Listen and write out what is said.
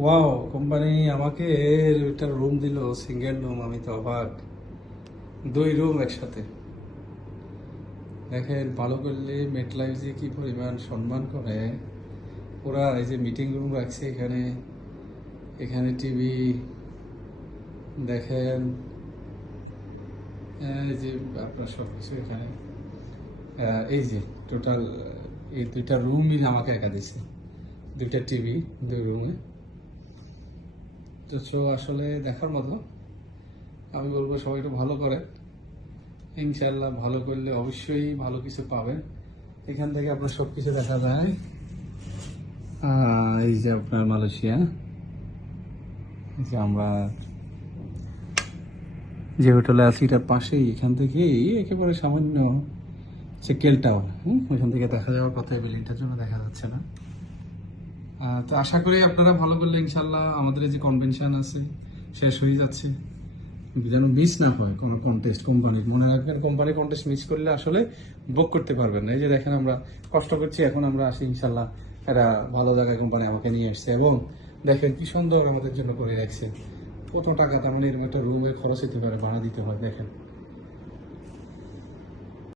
Wow, company আমাকে একটা room দিল, সিঙ্গেল রুম। আমি তো অবাক, 2 রুম একসাথে। দেখেন ভালো করলে মেটলাইফ যে কি পরিমাণ সম্মান করে। ওরা এই যে মিটিং রুম রাখছে এখানে, এখানে টিভি দেখেন, এই যে আপনার সব কিছু এখানে। এই যে টোটাল এই 2টা রুমই আমাকে একা দিছে, 2টা টিভি 2 রুমে। তো আসলে দেখার মতো। আমি বলবো সবাই একটু ভালো করে, ইনশাল্লাহ ভালো করলে অবশ্যই ভালো কিছু পাবেন। এখান থেকে আপনার সব কিছু দেখা যায়। এই যে আপনার মালয়েশিয়া, এই যে আমরা যে হোটেলে আছি এটার পাশেই, এখান থেকেই একেবারে সামান্য সে কেল টাওয়ার, ওইখান থেকে দেখা যাওয়ার কথা। এই বিল্ডিংটার জন্য দেখা যাচ্ছে না। তো আশা করি আপনারা ভালো করলে ইনশাল্লাহ আমাদের এই যে কনভেনশন আছে শেষ হয়ে যাচ্ছে, যেন মিস না হয় কোনো কন্টেস্ট। কোম্পানির মনে রাখবেন, কোম্পানি কন্টেস্ট মিস করলে আসলে বুক করতে পারবেন না। এই যে দেখেন আমরা কষ্ট করছি, এখন আমরা আসি ইনশাল্লাহ একটা ভালো জায়গায় কোম্পানি আমাকে নিয়ে এসছে, এবং দেখেন কি সুন্দর আমাদের জন্য করে রাখছে। কত টাকা, তার মানে এরকম একটা রুমের খরচ হতে পারে, ভাড়া দিতে হয় দেখেন।